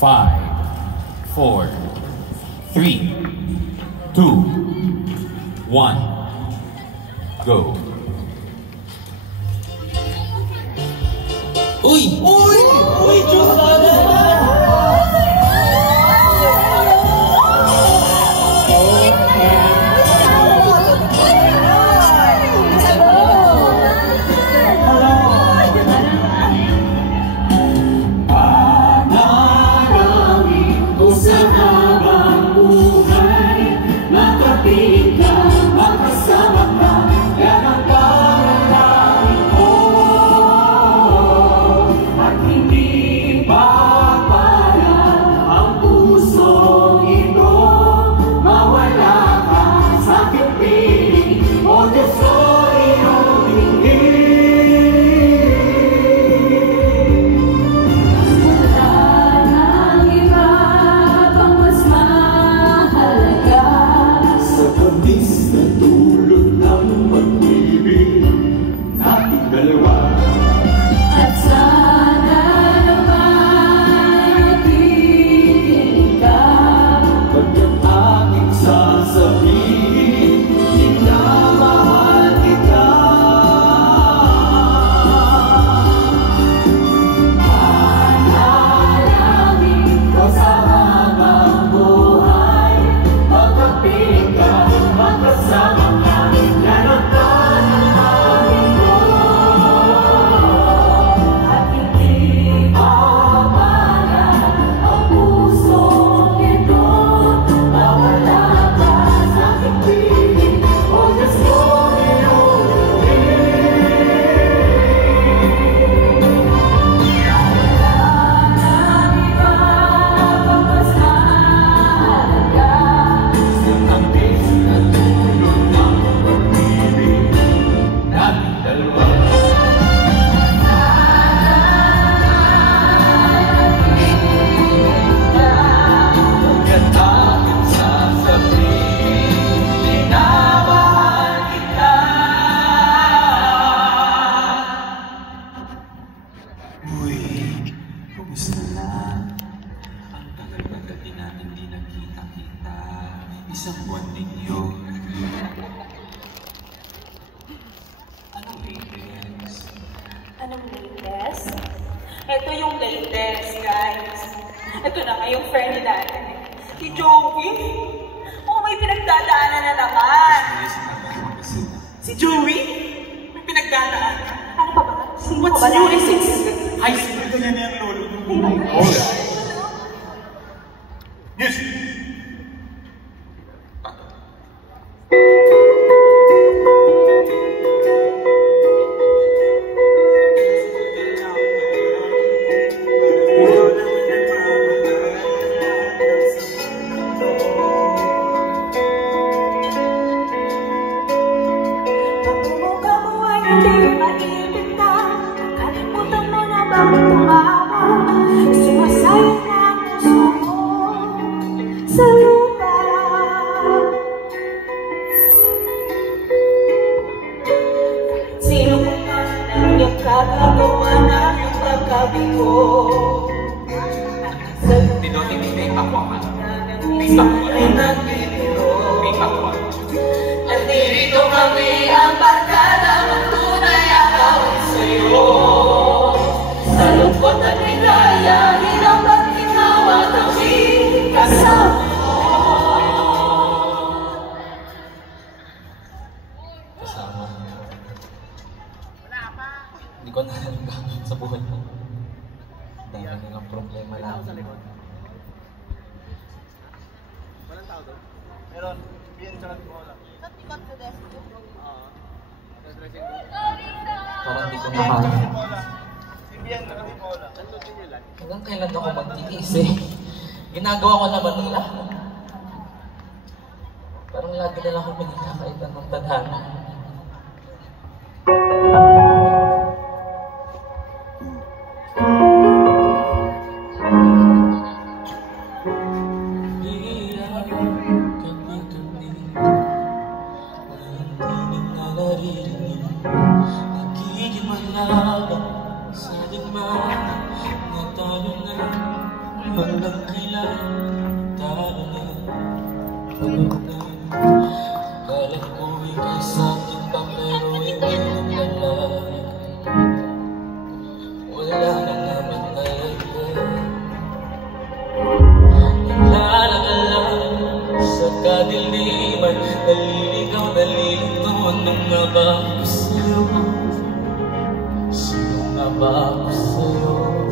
5, 4, 3, 2, 1, go. Uy! Uy! Uy! Diyos sana! Isang buwan ninyo. Anong latest? Anong latest? Ito yung latest, guys. Ito na nga yung friend natin. Si Joey. Oh, may pinagdadaanan na naman. Si Joey? May pinagdadaanan. Ano pa ba? What's new is it? High school ka niya yung lolo. Alright. Music. Gagawa na yung pagkabigo. Tinotin ni May Pakwakan. May Pakwakan. May Pakwakan. Nandito kami ang barkada, magtunay ang gawin sa'yo. Sa lungkot at ligaya, hirap at ginawa kami kasama. Kasama. Hindi ko na alam sa buhay mo. Dami nilang problema lang. Walang tao doon? Meron. Bien sa Katibola. Sa tikat sa desk ko? Oo. Dressing room. Parang hindi ko nakaya. Si Bien sa Katibola. Nandun din yun lang. Hanggang kailan ako magtitiis eh. Ginagawa ko naman ng lahat. Parang lagi na lang ako pinagkakaitan ng tadhana. Hanggang kailan tayo na pagod na. Kala ko ika'y sa'kin pa pero hindi mo pala. Wala na naman talaga. Naglalagalang sa kadiliman, naliligaw, nalilito. Anong nga ba ako sa'yo? Sino nga ba ako sa'yo?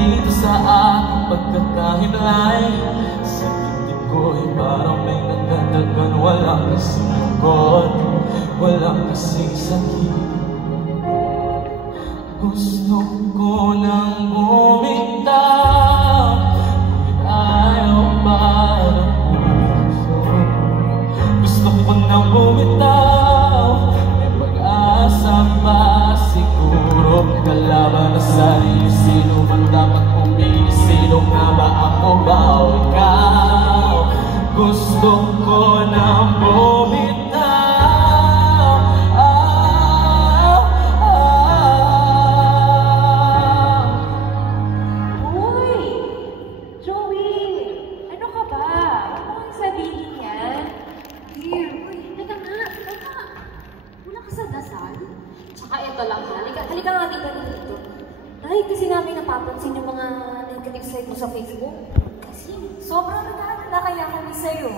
Dito sa aking pagkakahimlay, sa dibdib ko'y parang may nagdadagan. Walang kasing lungkot, walang kasing sakit. Gusto ko nang bumitaw, ngunit ayaw pa ng puso. Gusto ko nang bumitaw, may pag-asa pa siguro. Kalaban na sarili, sino man dapat pumili? Sino nga ba, ako ba o ikaw? Gusto ko nang bumitaw. Halika nga dito. Dahil kasi namin napapansin yung mga negative side mo sa Facebook. Kasi sobrang naghahanap na kaya kami sa'yo.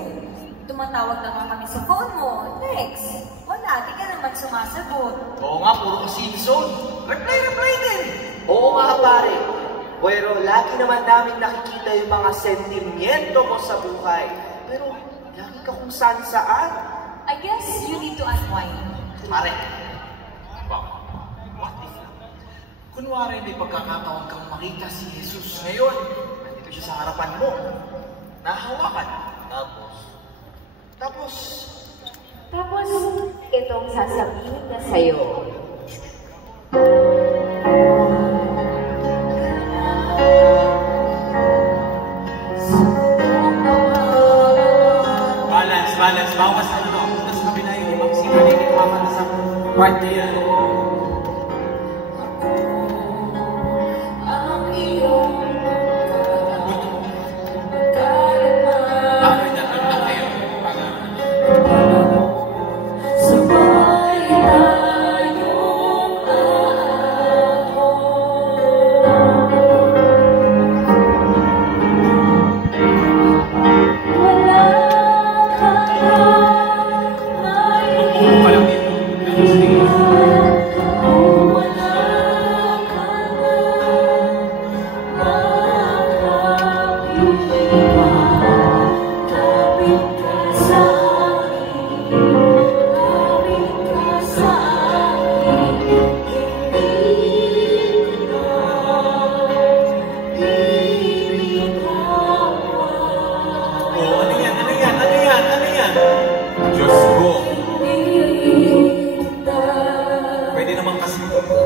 Tumatawag na nga kami sa phone mo. Text. Wala, di ka naman sumasagot. Oo nga, puro season. Reply din. Oo nga pare, pero lagi naman namin nakikita yung mga sentimiento mo sa buhay. Pero lagi ka kung saan. I guess you need to unwind. Pare, what if kunwari may pagkakataon kang makita si Jesus ngayon, nandito siya sa harapan mo, nahawakan. Tapos, itong sasabihin niya sa'yo. Balance. Bawas ano no. Tapos kabila yung ibang singaling ikaman sa part niya.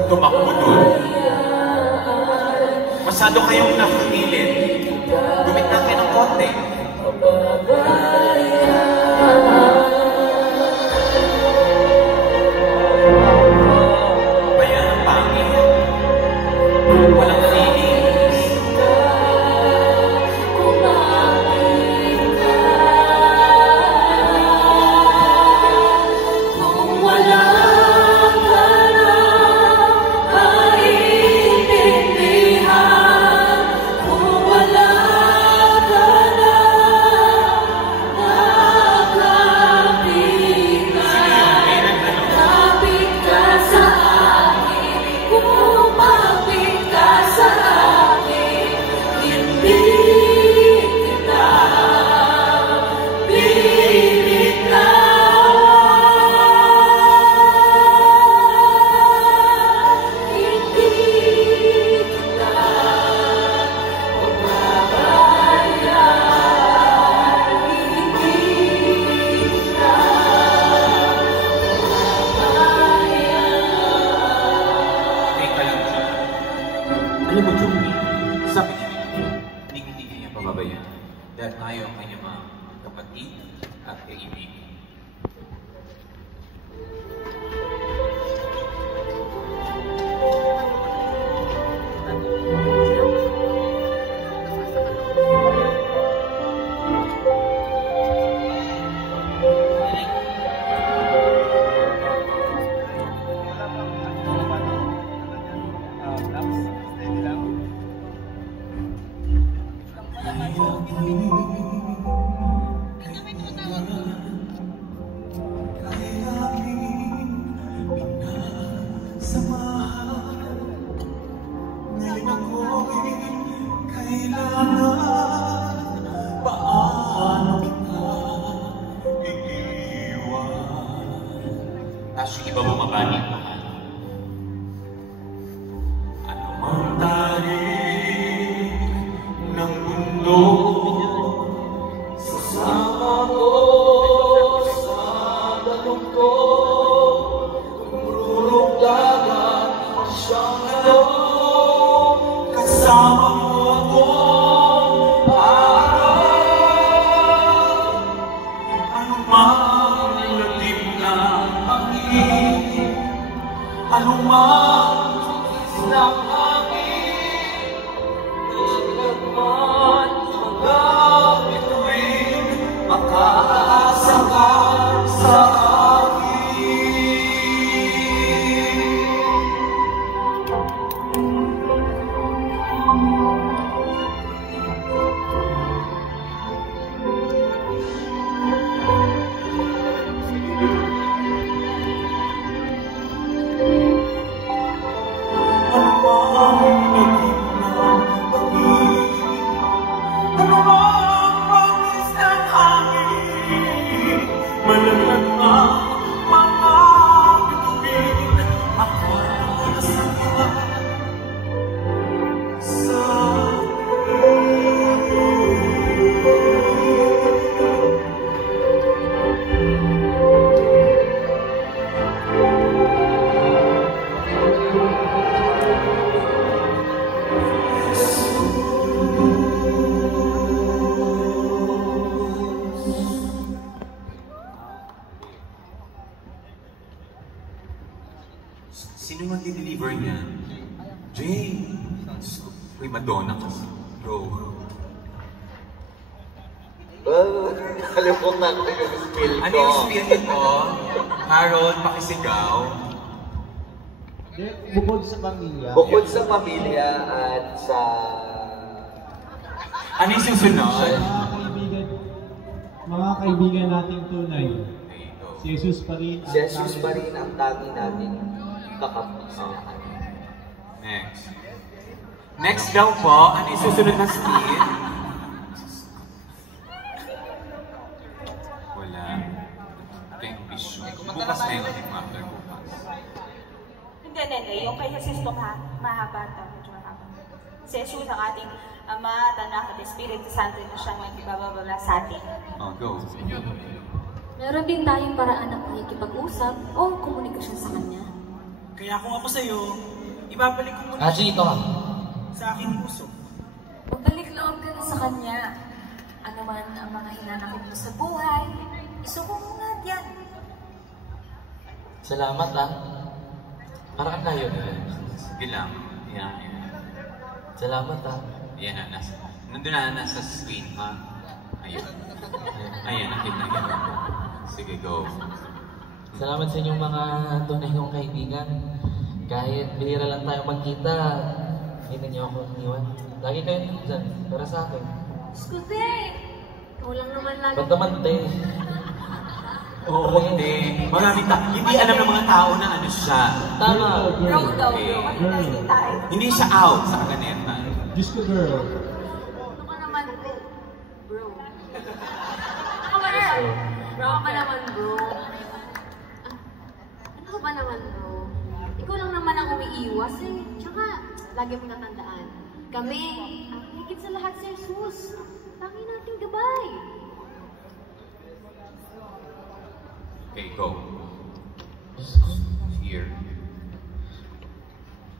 Tumakbo doon. Masyado kayong nakakilid. Gumit na kayo ng konti. Bayan ang pangin. Walang feelings. Kung wala alam mo, Joey, sabi niya, hindi kanya pababayaan dahil tayo ang kanyang mga kapatid at kaibigan. tuwing ako'y kailangan, paano kita iiwan? Tapos yung iba bumabani, mahal. Ano mang tarik ng mundo, sasama ko sa tanong ko. Kumururog dagat, siyang nalong kasama mo akong araw. Ano mang lalim na hangin, ano mang ng hangin, nagagman mga bituin, makaasa ka sa akin. Sino mag-deliver niya? Jay! Uy, Madonna kasi. Bro. Nakalimutan ko yung spill ko. Ano yung spill nito? Harold, pakisigaw. Bukod sa pamilya. Bukod sa pamilya at sa... Ano yung susunod? Mga kaibigan nating tunay. There you go. Si Jesus pa rin. Si Jesus pa rin ang tangi natin kakapisahan. Next. Next daw po, ano yung susunod na spill? Wala. Ito yung vision. Bukas na yung ating after bukas. Hindi. Yung kay Jesus itong mahaba ito. Medyo mahaba. Si Jesus ang ating Ama, at Anak at Espiritu Santo na siyang nagbababala sa atin. Oh, go. Meron din tayong paraan ng pakikipag-usap o komunikasyon sa Kanya. Kaya kung ako sa'yo, ibabalik ko muna sa aking puso. Magbalik loob ka na sa Kanya. Ano man ang mga hinanakit mo sa buhay, isuko mo lahat yan. Salamat Para kang layo nila. Sige lang. Yan. Salamat Yan na. Nandun na nasa screen, ha? Ayun. Ayan, nakita na. Sige, go. Salamat sa inyong mga tunay kong kaibigan. Kahit bihira lang tayo magkita, hindi niyo ako iniwan. Lagi kayo dyan, para sa akin. Skuti! Ikaw lang naman lagi. Ba't naman, te? Oo, hindi. Hindi alam ng mga tao na ano siya. Tama. Bro daw, bro. Kasi tayo. Hindi siya out sa kaganeta. Disco girl. Ano ka naman, bro? Bro. Bro ka naman, bro. Ano ka ba naman, bro? Ikaw lang naman ang umiiwas eh. Tsaka, lagi mong natandaan. Kami, ang higit sa lahat si Jesus. Tangi nating gabay. Okay, go. Here.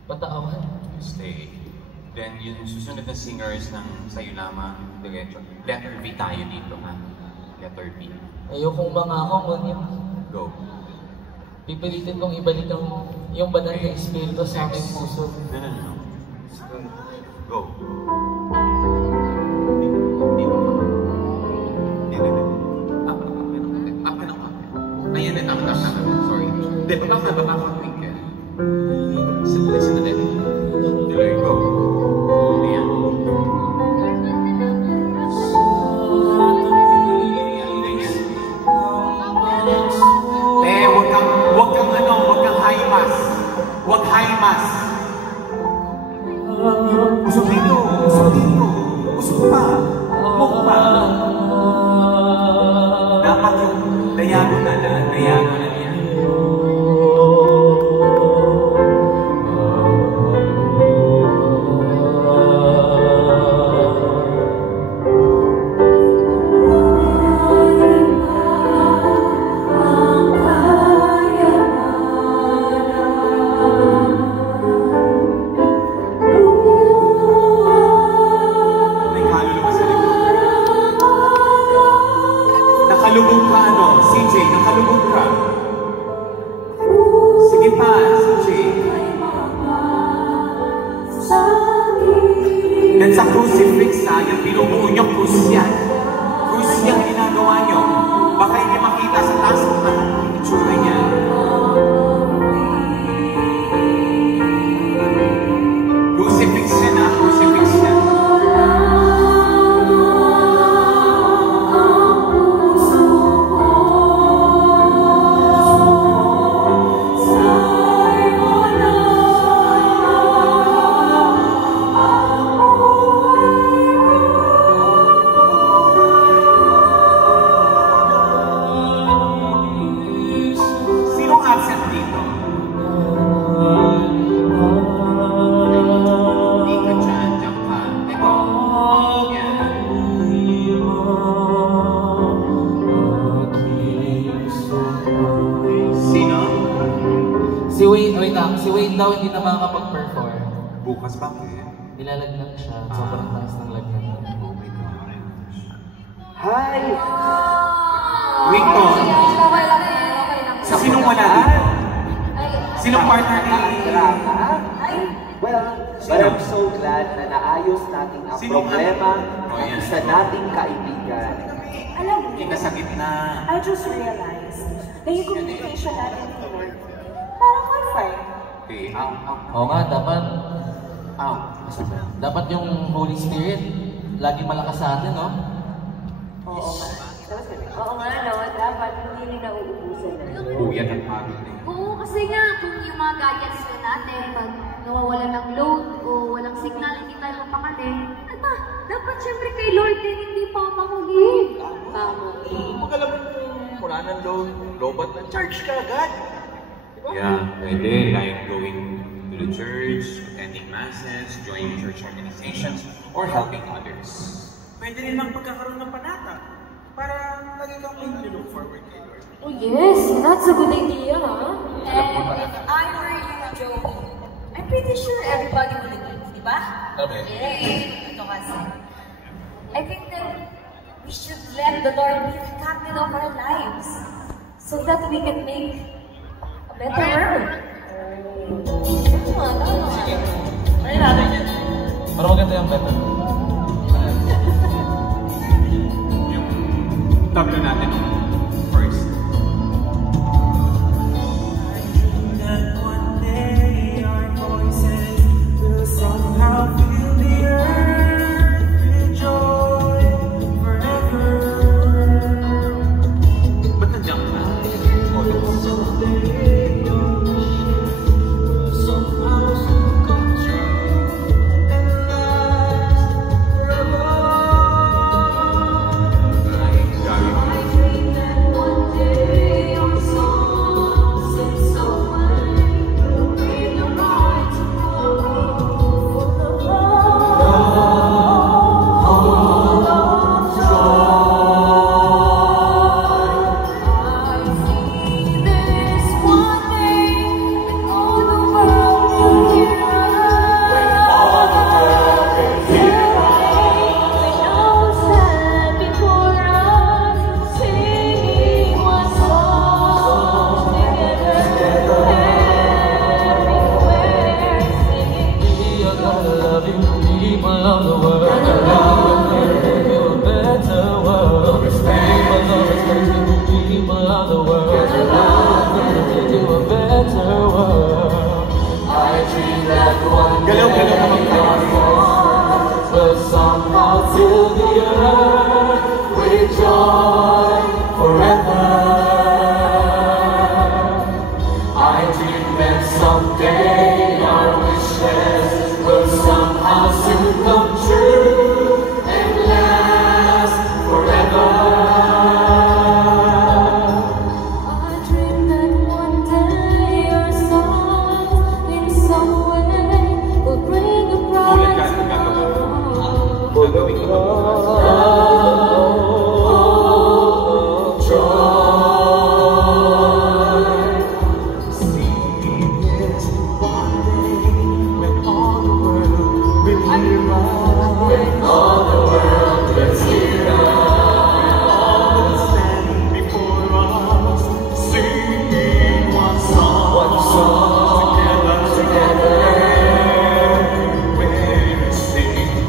Pataawan. Stay. Then, yung susunod na singers ng Sa'yo Lamang, diretso. Letter B tayo dito, ha? Letter B. Ayokong mga ako, ngunit Go. pipilitin kong ibalik yung banal na espiritu sa aking puso. No. Go. Ayan na, tama. Sorry. Hindi, baba ko ang twinkle. Listen to that. There you go. Ayan. Wag kang high mass. Wag high mass. Sa crucifix yung binubuo nyo, krus yan. Krus yung ginagawa nyo. Baka hindi makita sa taas ng itsura niya. Crucifix yan crucifix yan. Si Wayne daw hindi na makakapag-perform. Bukas bakit? Nilalagnat siya. Sobrang taas ng lagnat. Oh my God. Hi! Wington! Okay lang. Sinong wala dito? Sinong partner ni Well, but I'm so glad na naayos natin ang problema ng isa nating kaibigan. Alam mo, Hindi ka sa gitna. I just realized na yung communication natin ni Lord, parang wifi. Okay, Oo nga, dapat yung Holy Spirit lagi malakas sa atin, no? Oo nga. Oo nga, no? Dapat hindi rin nauubusan na. Buyan ang pagod eh. Oo, kasi nga, kung yung mga gadgets na natin, pag nawawala ng load o walang signal, hindi tayo mapakali, dapat syempre kay Lord din hindi papahuli. Tama. Pag alam mo kung wala ng lobat na charge ka agad. Diba? Yeah, pwede. Like going to the church, attending masses, joining church organizations, or helping others. Pwede rin lang pagkakaroon ng panata para lagi kang may look forward kay Lord. Oh yes, that's a good idea, ha? And if I were you, Joey, I'm pretty sure everybody would agree, di ba? Okay. Ito kasi. I think that we should let the Lord be the captain of our lives so that we can make a better world. Tama. Ay, natin yan. Para maganda yung better. Yung tablo natin first. Ba't nandiyan ka?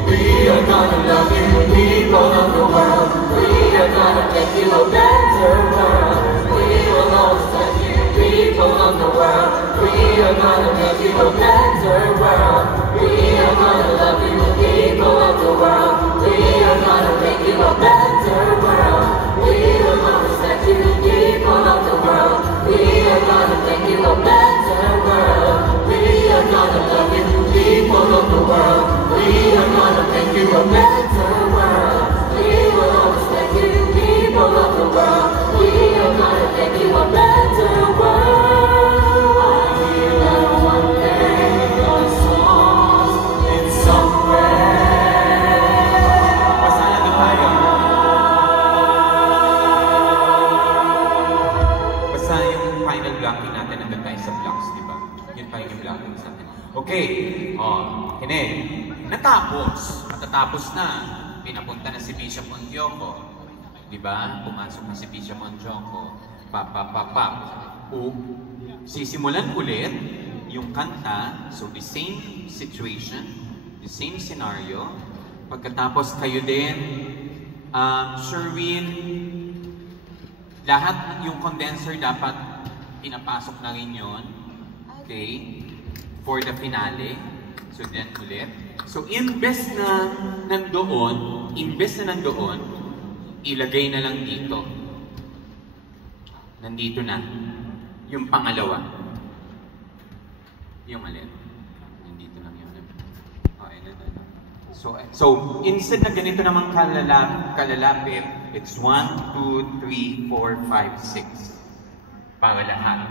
We Kinig. Natapos. Matatapos na. Pinapunta na si Bishop Ondioko. Diba? Pumasok na si Bishop Ondioko. Sisimulan ulit yung kanta. So, the same situation, the same scenario. Pagkatapos kayo din, Sherwin, lahat yung condenser dapat pinapasok na rin yun. Okay? For the finale. So, then ulit. So, imbes na nandoon, ilagay na lang dito. Nandito na. Yung pangalawa. Yung alin. Nandito lang yun. So, instead na ganito naman kalalapit, it's 1, 2, 3, 4, 5, 6. Para lahat.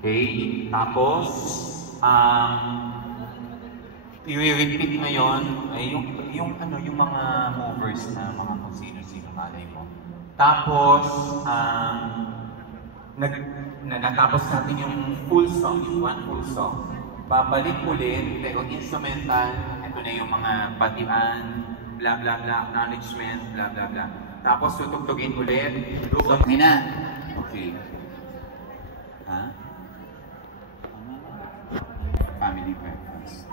Okay? Tapos, i-repeat ngayon ay yung mga movers na mga kung sino-sino malay mo. Tapos, natapos natin yung full song, yung one full song. Babalik ulit, pero instrumental, ito na yung mga batian, blah blah blah, acknowledgement, blah blah blah. Tapos tutugtugin ulit. Okay na. Okay. Ha? Family breakfast.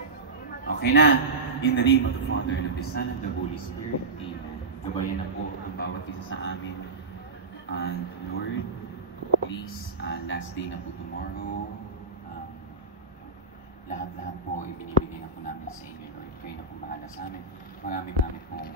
Okay na. In the name of the Father, and of the Son, and the Holy Spirit. Amen. Gabayan na po ang bawat isa sa amin. And Lord, please, last day na po tomorrow. Lahat-lahat po ibinibigay na po namin sa inyo, Lord. Kayo na po bahala sa amin. Marami pong